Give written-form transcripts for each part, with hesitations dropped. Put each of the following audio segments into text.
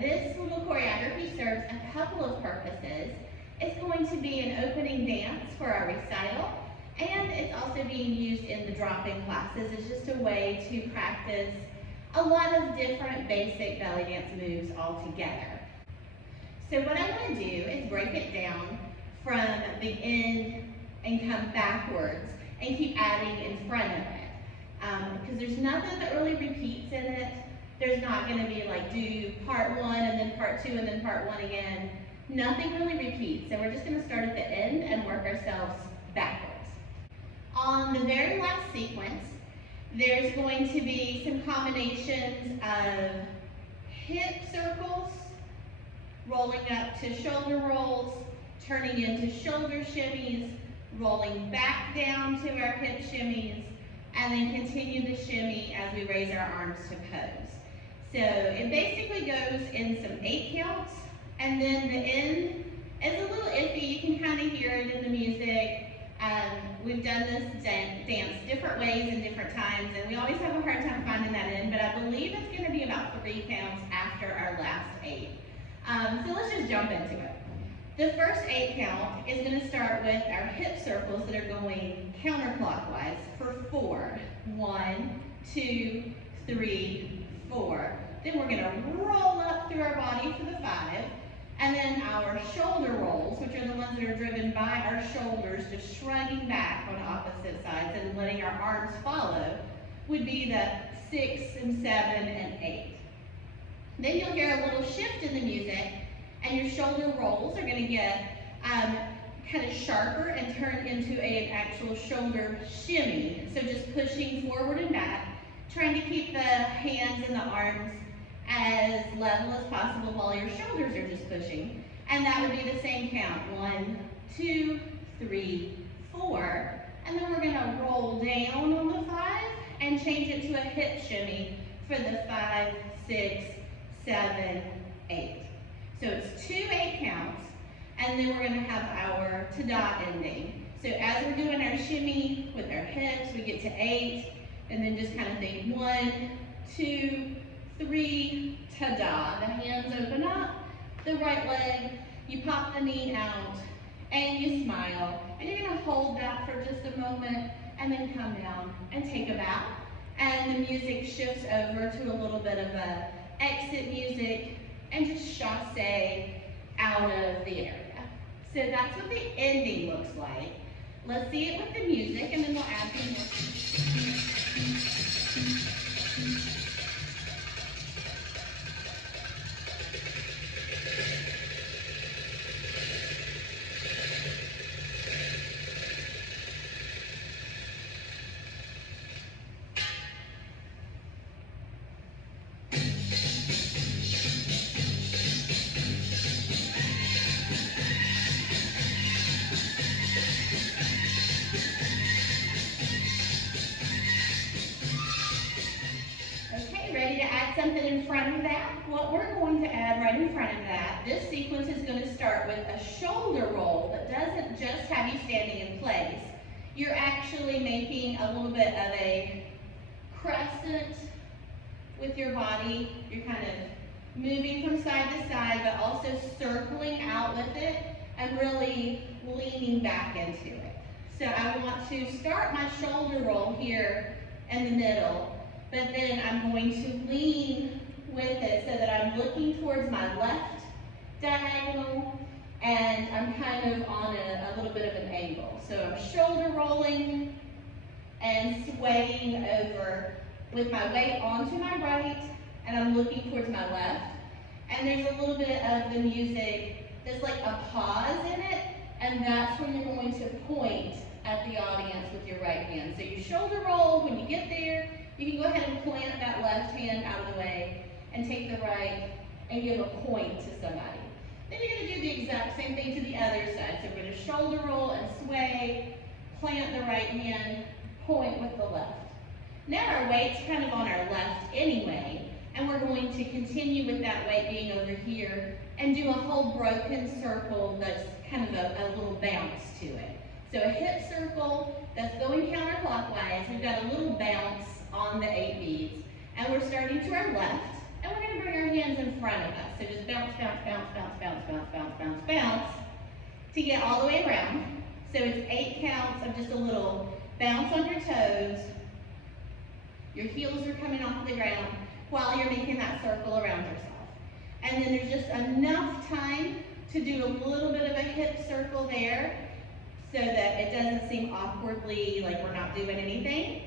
this little choreography serves a couple of purposes. It's going to be an opening dance for our recital, and it's also being used in the drop-in classes. It's just a way to practice a lot of different basic belly dance moves all together. So what I want to do is break it down from the end and come backwards and keep adding in front of it. Because there's nothing that really repeats in it. There's not going to be like do part one and then part two and then part one again. Nothing really repeats. So we're just going to start at the end and work ourselves backwards. On the very last sequence, there's going to be some combinations of hip circles, rolling up to shoulder rolls, turning into shoulder shimmies, rolling back down to our hip shimmies, and then continue the shimmy as we raise our arms to pose. So it basically goes in some 8 counts, and then the end is a little iffy. You can kind of hear it in the music. We've done this dance different ways and different times, and we always have a hard time finding that end, but I believe it's going to be about 3 counts after our last 8. So let's just jump into it. The first 8 count is going to start with our hip circles that are going counterclockwise for 4. 1, 2, 3, 4. Then we're going to roll up through our body for the 5. And then our shoulder rolls, which are the ones that are driven by our shoulders, just shrugging back on opposite sides and letting our arms follow, would be the 6 and 7 and 8. Then you'll hear a little shift in the music, and your shoulder rolls are going to get kind of sharper and turn into an actual shoulder shimmy. So just pushing forward and back, trying to keep the hands and the arms as level as possible while your shoulders are just pushing. And that would be the same count. 1, 2, 3, 4. And then we're going to roll down on the 5 and change it to a hip shimmy for the 5, 6, 7, 8. So it's 2 8 counts, and then we're going to have our ta-da ending. So as we're doing our shimmy with our hips, we get to 8, and then just kind of think 1, 2, 3, ta-da. The hands open up, the right leg, you pop the knee out, and you smile. And you're going to hold that for just a moment, and then come down and take a bow. And the music shifts over to a little bit of a exit music, and just chasse out of the area. So that's what the ending looks like. Let's see it with the music, and then we'll add some more. Something in front of that. What we're going to add right in front of that, this sequence is going to start with a shoulder roll that doesn't just have you standing in place. You're actually making a little bit of a crescent with your body. You're kind of moving from side to side, but also circling out with it and really leaning back into it. So I want to start my shoulder roll here in the middle, but then I'm going to lean with it so that I'm looking towards my left diagonal, and I'm kind of on a little bit of an angle. So I'm shoulder rolling and swaying over with my weight onto my right, and I'm looking towards my left. And there's a little bit of the music, there's like a pause in it, and that's when you're going to point at the audience with your right hand. So you shoulder roll. When you get there, you can go ahead and plant that left hand out of the way and take the right and give a point to somebody. Then you're going to do the exact same thing to the other side. So we're going to shoulder roll and sway, plant the right hand, point with the left. Now our weight's kind of on our left anyway, and we're going to continue with that weight being over here and do a whole broken circle that's kind of a little bounce to it. So a hip circle that's going counterclockwise. We've got a little bounce on the 8 beats, and we're starting to our left, and we're going to bring our hands in front of us. So just bounce, bounce, bounce, bounce, bounce, bounce, bounce, bounce, bounce to get all the way around. So it's 8 counts of just a little bounce on your toes. Your heels are coming off the ground while you're making that circle around yourself. And then there's just enough time to do a little bit of a hip circle there so that it doesn't seem awkwardly like we're not doing anything.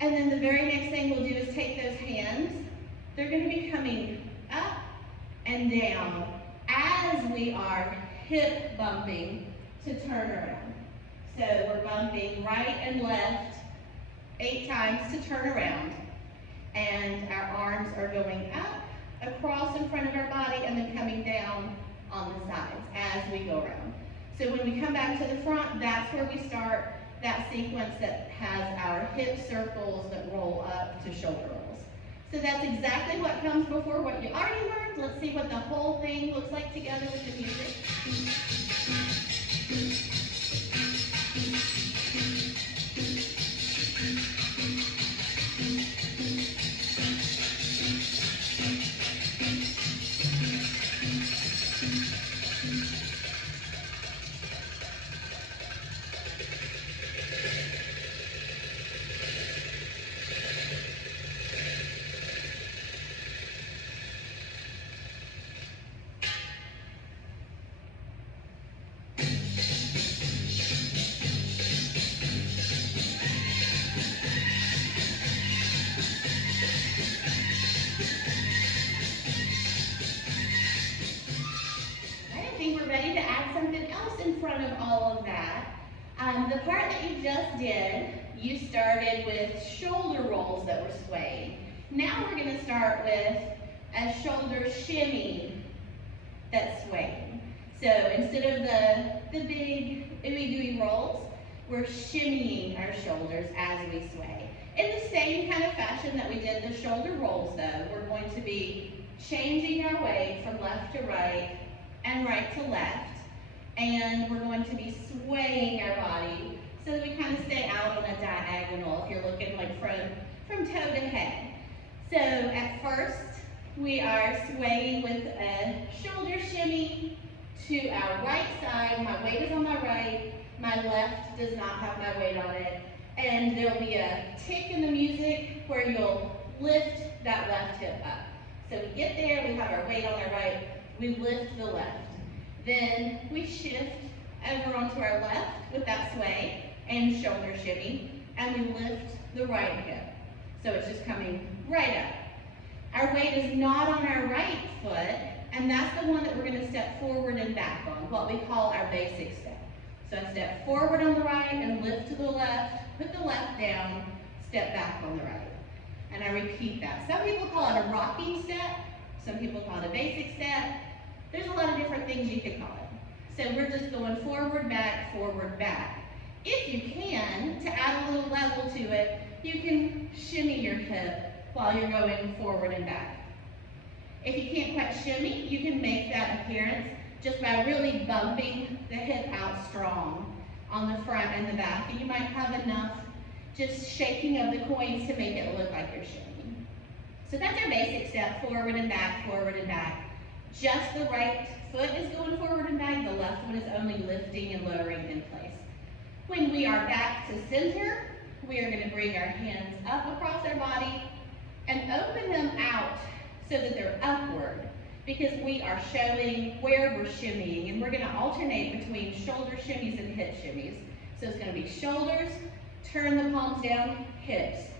And then the very next thing we'll do is take those hands. They're going to be coming up and down as we are hip bumping to turn around. So we're bumping right and left 8 times to turn around. And our arms are going up, across in front of our body, and then coming down on the sides as we go around. So when we come back to the front, that's where we start that sequence that has our hip circles that roll up to shoulder rolls. So that's exactly what comes before what you already learned. Let's see what the whole thing looks like together with the music. Ready to add something else in front of all of that. The part that you just did, you started with shoulder rolls that were swaying. Now we're going to start with a shoulder shimmy that's swaying. So instead of the big ooey gooey rolls, we're shimmying our shoulders as we sway. In the same kind of fashion that we did the shoulder rolls though, we're going to be changing our weight from left to right and right to left, and we're going to be swaying our body so that we kind of stay out on a diagonal if you're looking like from toe to head. So at first, we are swaying with a shoulder shimmy to our right side. My weight is on my right, my left does not have my weight on it, and there'll be a tick in the music where you'll lift that left hip up. So we get there, we have our weight on our right, we lift the left. Then we shift over onto our left with that sway and shoulder shimmy, and we lift the right hip. So it's just coming right up. Our weight is not on our right foot, and that's the one that we're going to step forward and back on, what we call our basic step. So I step forward on the right and lift to the left, put the left down, step back on the right. And I repeat that. Some people call it a rocking step, some people call it a basic step. There's a lot of different things you could call it. So we're just going forward, back, forward, back. If you can, to add a little level to it, you can shimmy your hip while you're going forward and back. If you can't quite shimmy, you can make that appearance just by really bumping the hip out strong on the front and the back. And you might have enough just shaking of the coins to make it look like you're shimmying. So that's our basic step, forward and back, forward and back. Just the right foot is going forward and back, the left one is only lifting and lowering in place. When we are back to center, we are going to bring our hands up across our body and open them out so that they're upward, because we are showing where we're shimmying, and we're going to alternate between shoulder shimmies and hip shimmies. So it's going to be shoulders, turn the palms down, hips,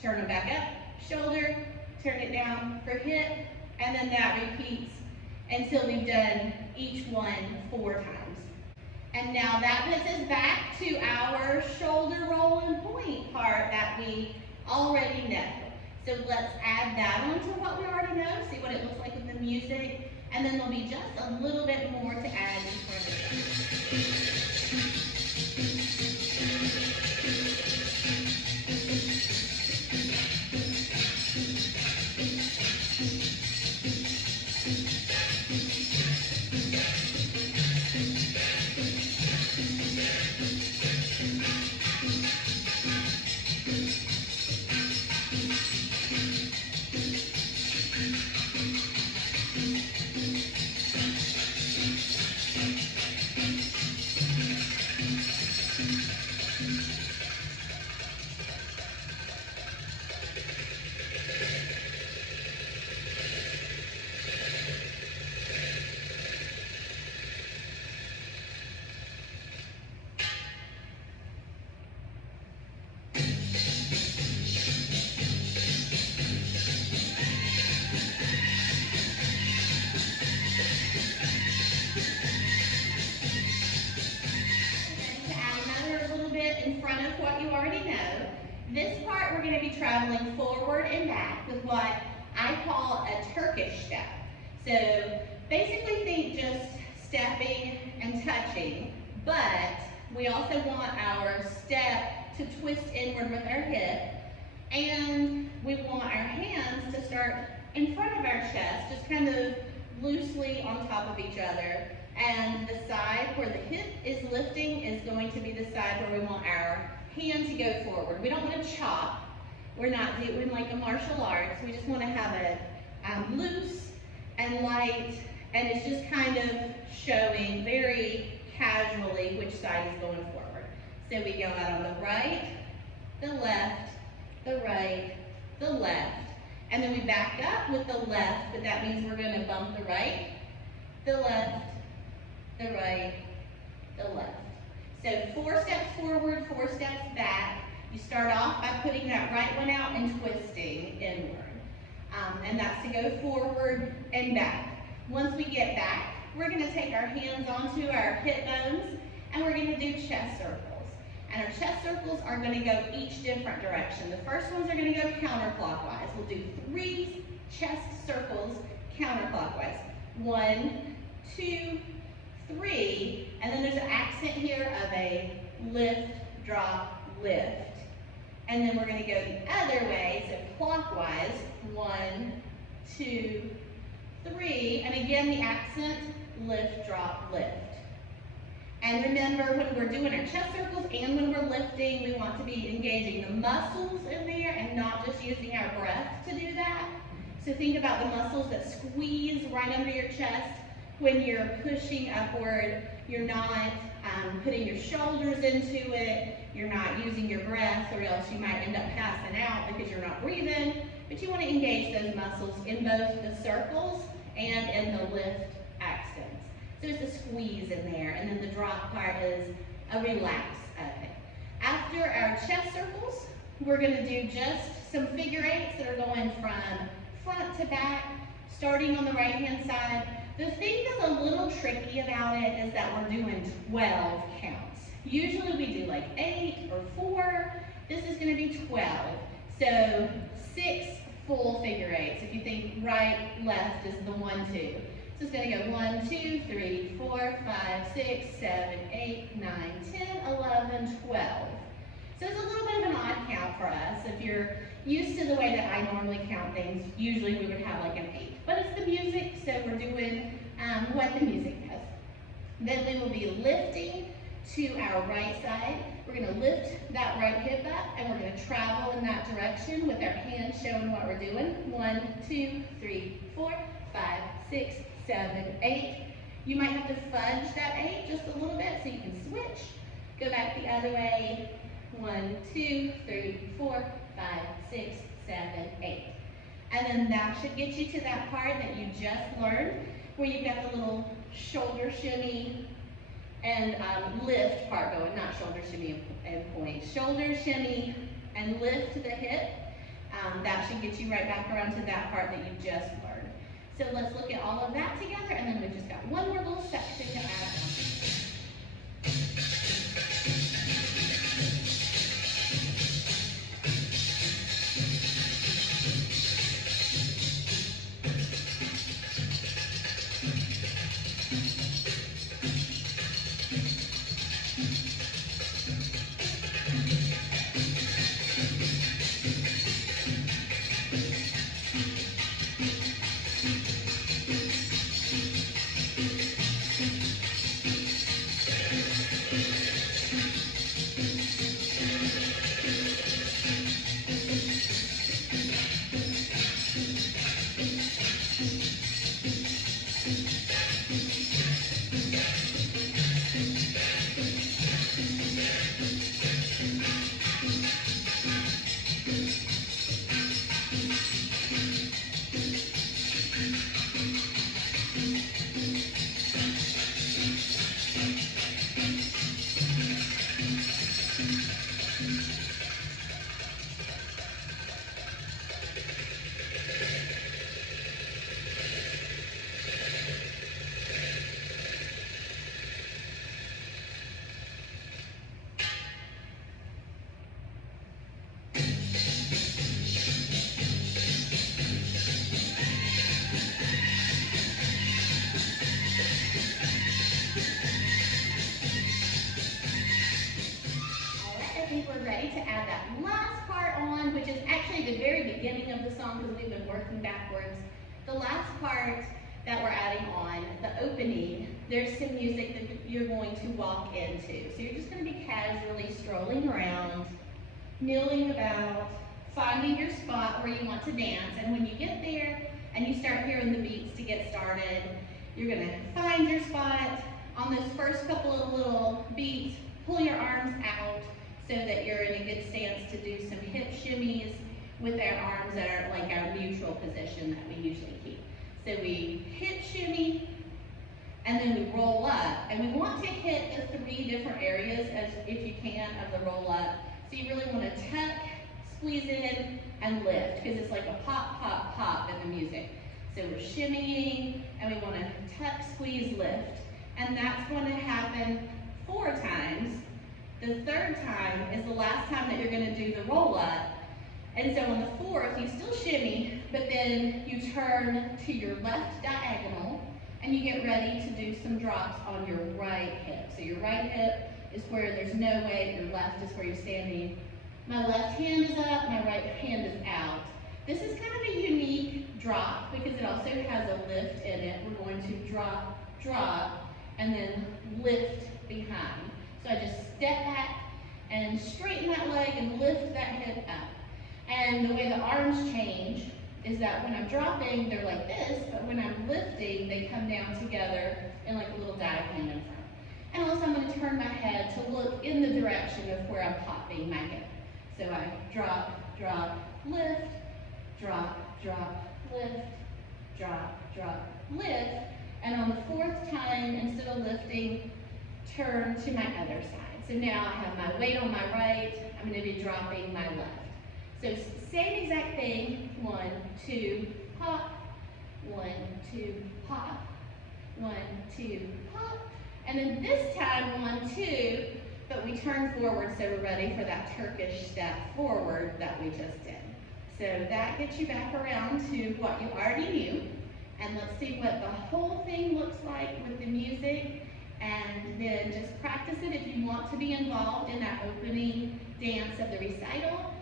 turn them back up, shoulder, turn it down for hip, and then that repeats until we've done each one 4 times. And now that puts us back to our shoulder roll and point part that we already know. So let's add that on to what we already know, see what it looks like with the music, and then there'll be just a little bit more to add in front of it. going to be traveling forward and back with what I call a Turkish step. So basically think just stepping and touching, but we also want our step to twist inward with our hip, and we want our hands to start in front of our chest, just kind of loosely on top of each other. And the side where the hip is lifting is going to be the side where we want our hand to go forward. We don't want to chop. We're not doing like a martial arts. We just want to have it loose and light, and it's just kind of showing very casually which side is going forward. So we go out on the right, the left, the right, the left, and then we back up with the left, but that means we're going to bump the right, the left, the right, the left. So 4 steps forward, 4 steps back. You start off by putting that right one out and twisting inward. And that's to go forward and back. Once we get back, we're going to take our hands onto our hip bones and we're going to do chest circles. And our chest circles are going to go each different direction. The first ones are going to go counterclockwise. We'll do 3 chest circles counterclockwise. 1, 2, 3, and then there's an accent here of a lift, drop, lift. And then we're going to go the other way, so clockwise, 1, 2, 3, and again the accent, lift, drop, lift. And remember, when we're doing our chest circles and when we're lifting, we want to be engaging the muscles in there and not just using our breath to do that. So think about the muscles that squeeze right under your chest. When you're pushing upward, you're not putting your shoulders into it, you're not using your breath, or else you might end up passing out because you're not breathing. But you want to engage those muscles in both the circles and in the lift accents. So it's a squeeze in there, and then the drop part is a relax of it. After our chest circles, we're going to do just some figure eights that are going from front to back, starting on the right-hand side. The thing that's a little tricky about it is that we're doing 12 counts. Usually we do like 8 or 4. This is going to be 12. So 6 full figure eights. If you think right, left is the 1, 2. So it's going to go 1, 2, 3, 4, 5, 6, 7, 8, 9, 10, 11, 12. So it's a little bit of an odd count for us. If you're used to the way that I normally count things, usually we would have like an 8. But it's the music, so we're doing what the music does. Then we will be lifting to our right side. We're going to lift that right hip up, and we're going to travel in that direction with our hands showing what we're doing. 1, 2, 3, 4, 5, 6, 7, 8. You might have to fudge that 8 just a little bit so you can switch. Go back the other way. 1, 2, 3, 4, 5, 6, 7, 8. And then that should get you to that part that you just learned, where you've got the little shoulder shimmy and lift part going, not shoulder shimmy and point. Shoulder shimmy and lift the hip. That should get you right back around to that part that you just learned. So let's look at all of that together, and then we've just got one more little section to add on. add that last part on, which is actually the very beginning of the song because we've been working backwards. The last part that we're adding on, the opening, there's some music that you're going to walk into. So you're just going to be casually strolling around, milling about, finding your spot where you want to dance. And when you get there and you start hearing the beats to get started, you're going to find your spot. On those first couple of little beats, pull your arms out so that you're in a good stance to do some hip shimmies with our arms that are like our neutral position that we usually keep. So we hip shimmy, and then we roll up. And we want to hit the 3 different areas, as if you can, of the roll up. So you really want to tuck, squeeze in, and lift, because it's like a pop, pop, pop in the music. So we're shimmying, and we want to tuck, squeeze, lift. And that's going to happen 4 times. The 3rd time is the last time that you're going to do the roll up. And so on the 4th, you still shimmy, but then you turn to your left diagonal, and you get ready to do some drops on your right hip. So your right hip is where there's no weight, your left is where you're standing. My left hand is up, my right hand is out. This is kind of a unique drop because it also has a lift in it. We're going to drop, drop, and then lift behind. So I just step back and straighten that leg and lift that hip up. And the way the arms change is that when I'm dropping, they're like this, but when I'm lifting, they come down together in like a little dive hand in front. And also I'm going to turn my head to look in the direction of where I'm popping my hip. So I drop, drop, lift, drop, drop, lift, drop, drop, lift. And on the 4th time, instead of lifting, turn to my other side. So now I have my weight on my right, I'm going to be dropping my left. So same exact thing, 1, 2, pop, 1, 2, pop, 1, 2, pop. And then this time, 1, 2, but we turn forward so we're ready for that Turkish step forward that we just did. So that gets you back around to what you already knew. And let's see what the whole thing looks like with the music, and then just practice it if you want to be involved in that opening dance of the recital.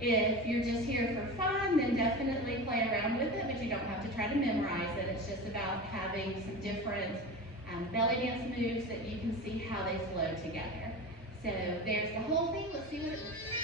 If you're just here for fun, then definitely play around with it, but you don't have to try to memorize it. It's just about having some different belly dance moves that you can see how they flow together. So there's the whole thing. Let's see what it looks like.